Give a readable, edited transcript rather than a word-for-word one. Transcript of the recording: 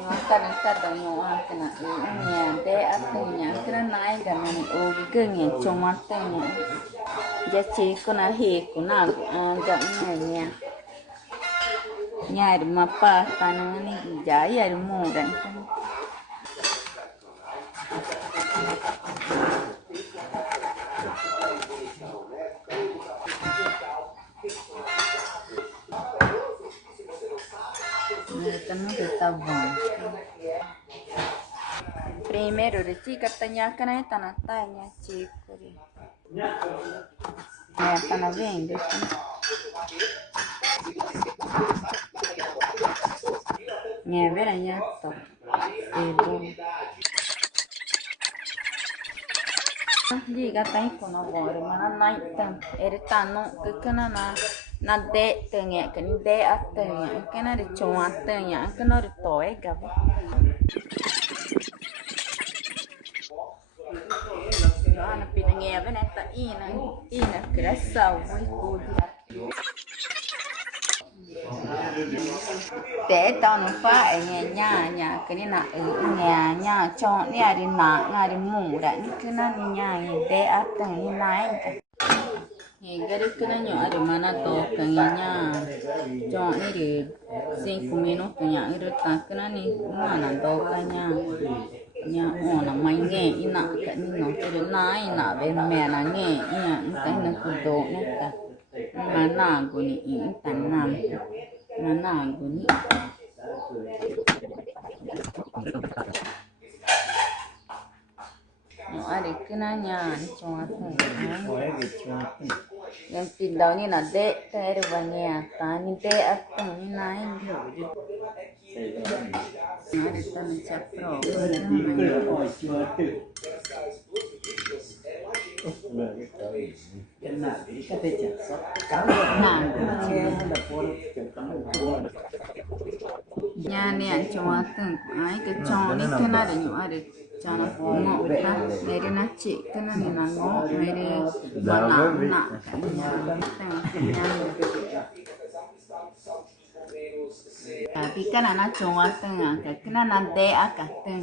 Kadang-kadang yung kena niya de atenya kena naik dan ni ugi gengnya cuma tenya jadi kuna he kuna agak nya nyari mapa tanah ni jaya rumu dan Mereka kita bang. Primero de chica tanya kana tanah tanya chico. Ya tanah vende. Nya vera nya to. Ibu. Di katai kono bor mana naik tan. Eritano kekana na de tanya kan de atanya kana de cuma tanya kana de toy gab. Ana pinangnya beneta ina kerasau muy cool. Để tao nó phải nhà cái này là nhà cho nhà đi nã đi mù đã cái nó nhà để ăn từng này cái đấy cái nó nhỏ đi mà nó to cái nhà cho này đi xin cũng mình nó cái nhà cái ta cái nó này mà nó to cái nhà nó mày nghe ina cái nó cái này nã bên mẹ nó nghe ina cái nó cứ to nó ta mà nàng của ni tan nam mà nàng của ni nó ada kenanya cuma yang pindah ni nak dek ter banyak tani dek atau ni naik ada tanah capro nhà này cuma từng ai cái chọn ni cái nào để nhủ ai để cho nó ngộ ta để nó chị cái nó là ngộ này đi mà nặng tapi kan anak cuma tengah, kan anak de akak teng.